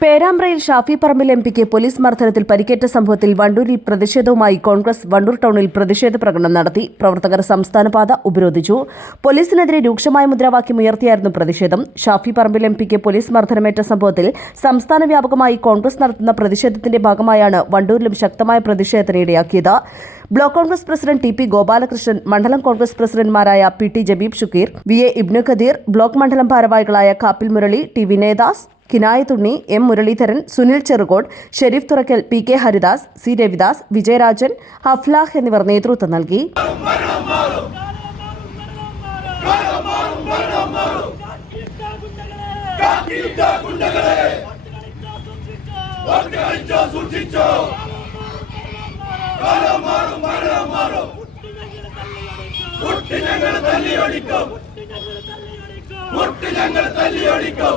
പേരാമ്പ്രയിൽ Shafi Parambil M പിക്ക് police മർദ്ദനത്തിൽ പരിക്കേറ്റ സംഭവത്തിൽ വണ്ടൂരിൽ പ്രതിഷേധവുമായി കോൺഗ്രസ് വണ്ടൂർ ടൗണിൽ പ്രതിഷേധ പ്രകടനം നടത്തി. പ്രവർത്തകർ സംസ്ഥാനപാത ഉപരോധിച്ചു. പോലീസിനെതിരെ രൂക്ഷമായ മുദ്രാവാക്യം ഉയർത്തിയായിരുന്നു പ്രതിഷേധം. ഷാഫി പറമ്പിൽ എം പിക്ക് പോലീസ് മർദ്ദനമേറ്റ സംഭവത്തിൽ സംസ്ഥാന വ്യാപകമായി കോൺഗ്രസ് നടത്തുന്ന പ്രതിഷേധത്തിന്റെ ഭാഗമായാണ് വണ്ടൂരിലും ശക്തമായ പ്രതിഷേധത്തിന് ഇടയാക്കിയത്. Block Congress president T P Gopalakrishnan മണ്ഡലം Congress പ്രസിഡന്റ്മാരായ P T Jabeeb Shukkeer V A Ibnu Khadeer block മണ്ഡലം ഭാരവാഹികളായ Kappil Murali T Vinayadas Kinayathunni M Muraleedharan Sunil Cherukode Shereef Thurakkal P K Haridas C Ravidas Vijayarajan Haflah എന്നിവർ നേതൃത്വം നൽകി. ഞങ്ങൾ തല്ലിയൊടിക്കും ഞങ്ങൾ തല്ലിയൊടിക്കും.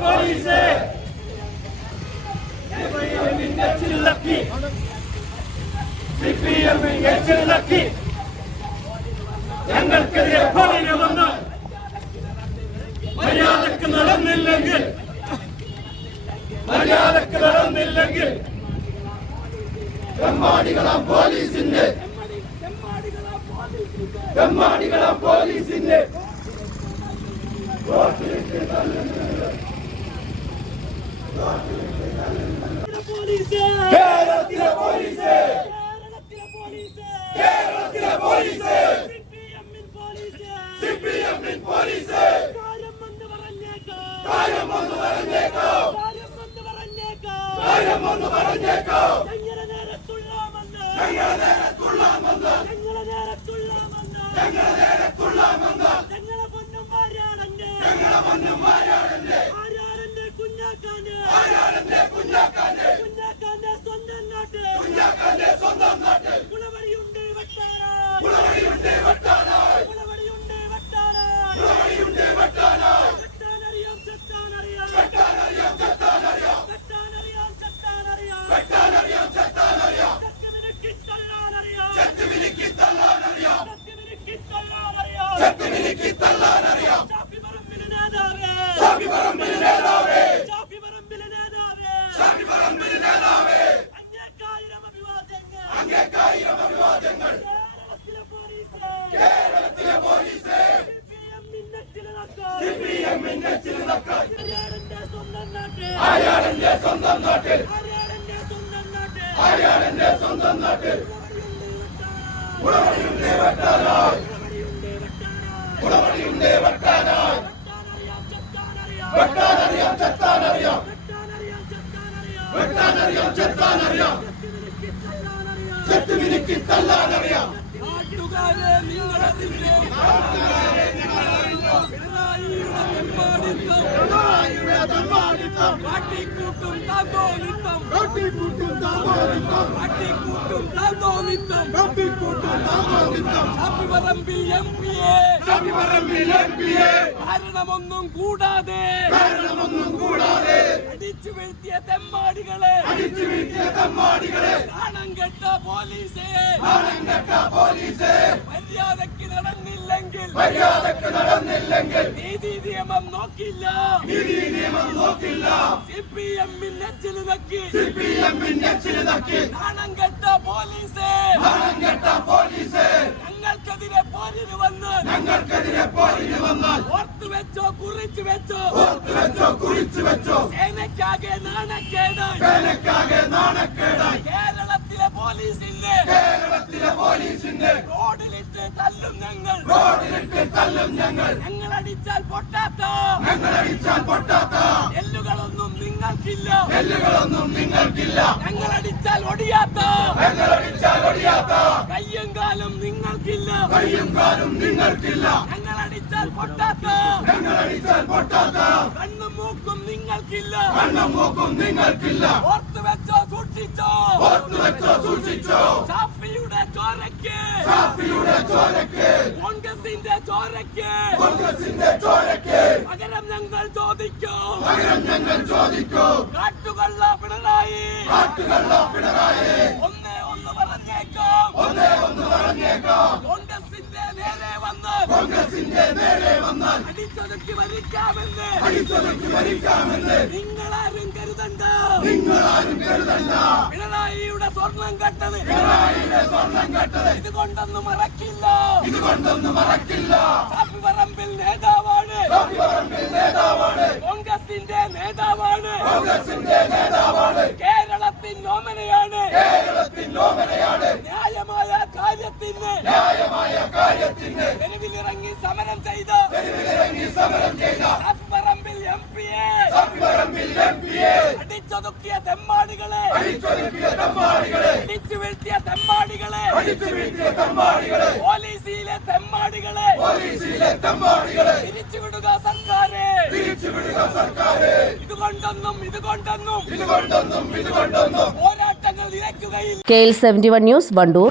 പോലീസ്. എച്ചിലക്കി സി പി എമ്മിൽ എച്ചിലക്കി ഞങ്ങൾക്കെതിരെ വന്ന് മര്യാദയ്ക്ക് നടന്നില്ലെങ്കിൽ മര്യാദയ്ക്ക് നടന്നില്ലെങ്കിൽ തെമ്മാടികളാം പോലീസിന്റെ തെമ്മാടികളാം പോലീസിന്റെ. കേരളത്തിലെ പോലീസ് കേരളത്തിലെ പോലീസ് സി പി എമ്മിൻ പോലീസ് കാര്യം ഒന്ന് പറഞ്ഞേക്കാം കാര്യം ഒന്ന് പറഞ്ഞേക്കാം ഞങ്ങളെ പൊന്നും തുള്ളാമെന്ന് ഞങ്ങളെ പൊന്നും ആരാടന്റെ കുഞ്ഞാക്കാന്റെ കുഞ്ഞാക്കാന്റെ സ്വന്തം നാട്ടിൽ കുഞ്ഞാക്കാന്റെ സ്വന്തം നാട്ടിൽ കുളവടിയുണ്ട് വെട്ടാറാ കുളവടിയുണ്ട് വെട്ടാനായി കുളവടിയുണ്ട് വെട്ടാറാ കുളവടിയുണ്ട് വെട്ടാനായി വെട്ടാനറിയാം ചെത്താനറിയാം വെട്ടാനറിയാം ചെത്താനറിയാം വെട്ടാനറിയാം ചെത്താനറിയാം വെട്ടാനറിയാം ചെത്താനറിയാം ചെത്തുമിനുക്കി തള്ളാനറിയാം ചെത്തുമിനുക്കി തള്ളാനറിയാം ചെത്തുമിനുക്കി തള്ളാനറിയാം ചെത്തുമിനുക്കി തള്ളാനറിയാം ചാപ്പി പറമ്പിൽ നേതാവേ ചാപ്പി പറമ്പിലെ നേതാവേ ഷാഫി പറമ്പിൽ നേതാവേ അങ്ങേക്കായിരം അഭിവാദ്യങ്ങൾ അങ്ങേക്കായിരം അഭിവാദ്യങ്ങൾ കേരളത്തിലെ പോലീസ് കേരളത്തിലെ പോലീസ് സിപിഎം മിന്നച്ചിൽ നക്കാൻ സി പി എമ്മിന്റെ ചിലതക്കാൻ ആര്യാടന്റെ സ്വന്തം നാട്ട് ആര്യാടന്റെ സ്വന്തം നാട്ടിൽ. നാട്ട് ആര്യാടന്റെ സ്വന്തം നാട്ടിൽ. കുളവടിയുണ്ട് വെട്ടാനായി. കുളവടിയുണ്ട് വെട്ടാനായി. വെട്ടാനറിയാം ചെത്താനറിയാം. വെട്ടാനറിയാം ചെത്താനറിയാം. ചെത്താനറിയാം ചെത്തുമിനുക്കി തള്ളാനറിയാം നാട്ടുകാരെ നിങ്ങളതിന്റെ പിണറായിയുടെ കാട്ടിക്കൂട്ടും കാട്ടിക്കൂട്ടും കാട്ടിക്കൂട്ടും കാട്ടിക്കൂട്ടും എം എം. കാരണമൊന്നും കൂടാതെ. കാരണമൊന്നും കൂടാതെ. അടിച്ചു വീഴ്ത്തിയ തെമ്മാടികളെ. അടിച്ചു വീഴ്ത്തിയ തെമ്മാടികളെ. നാണം കെട്ട പോലീസേ. നാണം കെട്ട പോലീസേ. മര്യാദയ്ക്ക് നടന്നില്ലെങ്കിൽ. മര്യാദയ്ക്ക് നടന്നില്ലെങ്കിൽ. നീതി നിയമം നോക്കില്ല. നീതി നിയമം നോക്കില്ല സി പി സി എമ്മിന്റെ ചിലതക്കി നാണം കെട്ട പോലീസെ. നാണം കെട്ട പോലീസ്. ഞങ്ങൾക്കെതിരെ പോരിന് വന്ന്. ഞങ്ങൾക്കെതിരെ പോരിന് വന്ന്. ഓർത്തു വെച്ചോ കുറിച്ചു വെച്ചോ. ഓർത്തു വെച്ചോ കുറിച്ചു വെച്ചോ. സേനക്കാകെ നാണക്കേട്. സേനക്കാകെ നാണക്കേട്. കേരളത്തിലെ പോലീസിന്റെ. കേരളത്തിലെ പോലീസിന്റെ. റോഡിലിട്ട് തല്ലും ഞങ്ങൾ. റോഡിലിട്ട് തല്ലും ഞങ്ങൾ. ഞങ്ങൾ അടിച്ചാൽ പൊട്ടാത്ത. പൊട്ടാത്ത എല്ലുകളൊന്നും നിങ്ങൾക്കില്ല. നെല്ലുകളൊന്നും നിങ്ങൾക്കില്ല. ഞങ്ങൾ അടിച്ചാൽ ഒടിയാത്ത. ഞങ്ങളടിച്ചാൽ ഒടിയാത്ത. കയ്യും കാലും നിങ്ങൾക്കില്ല. കയ്യും കാലും നിങ്ങൾക്കില്ല. ഞങ്ങൾ അടിച്ചാൽ പൊട്ടാത്ത. ഞങ്ങൾ അടിച്ചാൽ പൊട്ടാത്ത. കണ്ണും മൂക്കും നിങ്ങൾക്കില്ല. കണ്ണും മൂക്കും നിങ്ങൾക്കില്ല. ഓർത്തു വെച്ചോ സൂക്ഷിച്ചോ. ഓർത്തു വെച്ചോ സൂക്ഷിച്ചോ. ഷാഫിയുടെ ചോരയ്ക്ക്. ഷാഫിയുടെ ചോരയ്ക്ക്. കോൺഗ്രസിന്റെ ചോരയ്ക്ക്. കോൺഗ്രസിന്റെ ചോരയ്ക്ക്. പകരം ഞങ്ങൾ ചോദിക്കും. പകരം ഞങ്ങൾ ചോദിക്കൂ. കാട്ടുകള്ള പിണറായി. കാട്ടുകള്ള പിണറായി. ഒന്നേ ഒന്ന് പറഞ്ഞേക്കാം ഒന്നേ ഒന്ന് പറഞ്ഞേക്കാം കോൺഗ്രസിന്റെ നേരെ വന്ന് കോൺഗ്രസിന്റെ നേരെ വന്നാൽ അടിച്ചതക്ക് ഭരിക്കാമെന്ന്. നിങ്ങൾ ഭരിക്കാമെന്ന്. നിങ്ങളാരും കരുതണ്ട. നിങ്ങളാരും കരുതണ്ട. പിണറായിയുടെ സ്വർണം കെട്ടത്. പിണറായിയുടെ സ്വർണം കെട്ടത്. ഇതുകൊണ്ടൊന്നും മറക്കില്ല. ഇതുകൊണ്ടൊന്നും മറക്കില്ല. പറമ്പിൽ നേതാവാണ്. പറമ്പിൽ നേതാവാണ്. കോൺഗ്രസിന്റെ നേതാവാണ്. കോൺഗ്രസിന്റെ നേതാവാണ്. കേരളത്തിൻ ഓമനയാണ് സമരം ചെയ്ത ഷാഫി പറമ്പിൽ എം. പിയെ പറമ്പിൽ എം. പിയെ അടിച്ചൊതുക്കിയ തെമ്മാടികളെ. അടിച്ചൊതുക്കിയ തമ്മാടികളെ. അടിച്ചു വീഴ്ത്തിയ തെമ്മാടികളെ. അടിച്ചു വീഴ്ത്തിയ തമ്മാടികളെ. പോലീസിലെ തെമ്മാടികളെ. പോലീസിലെ തമ്മാടികളെ. തിരിച്ചുവിടുക സർക്കാരെ. പിരിച്ചുവിടുക സർക്കാര്. ഇതുകൊണ്ടൊന്നും ഇതുകൊണ്ടൊന്നും ഇതുകൊണ്ടൊന്നും ഇതുകൊണ്ടൊന്നും. പോരാട്ടങ്ങൾ K L seventy one news Wandoor.